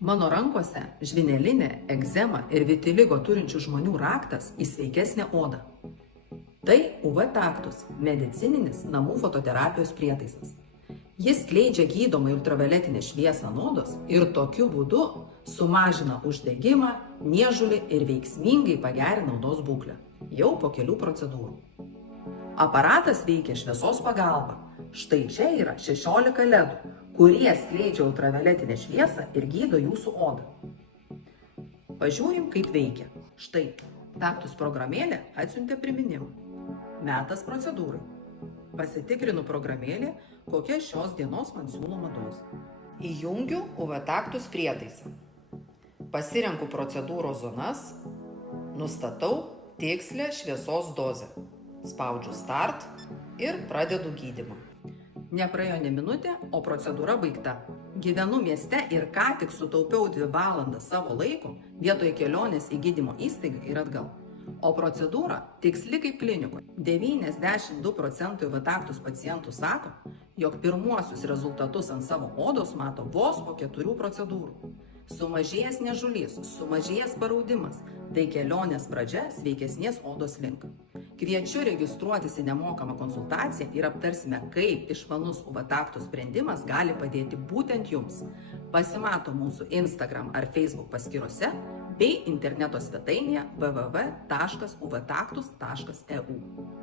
Mano rankose žvynelinė, egzema ir vitiligo turinčių žmonių raktas į sveikesnę odą. Tai UV taktus – medicininis namų fototerapijos prietaisas. Jis skleidžia gydomą ultravioletinę šviesą ant odos ir tokiu būdu sumažina uždegimą, niežulį ir veiksmingai pagerina odos būklę. Jau po kelių procedūrų. Aparatas veikia šviesos pagalba. Štai čia yra 16 ledų, kurie skleidžia ultravioletinę šviesą ir gydo jūsų odą. Pažiūrim, kaip veikia. Štai, taktus programėlė atsiuntė priminimą. Metas procedūrai. Pasitikrinu programėlė, kokia šios dienos man siūloma dozė. Įjungiu UV taktus prietaisą. Pasirenku procedūros zonas, nustatau tikslę šviesos dozę. Spaudžiu Start ir pradedu gydymą. Nepraėjo nė minutė, o procedūra baigta. Gyvenu mieste ir ką tik sutaupiau 2 valandas savo laiko vietoj kelionės į gydymo įstaigą ir atgal. O procedūra tiksli kaip klinikoje. 92% UV taktus pacientų sako, jog pirmuosius rezultatus ant savo odos mato vos po 4 procedūrų. Sumažėjęs niežulys, sumažėjęs paraudimas, tai kelionės pradžia sveikesnės odos link. Kviečiu registruotis į nemokamą konsultaciją ir aptarsime, kaip išmanus UV taktų sprendimas gali padėti būtent jums. Pasimato mūsų Instagram ar Facebook paskyrose bei interneto svetainėje www.uvtaktus.eu.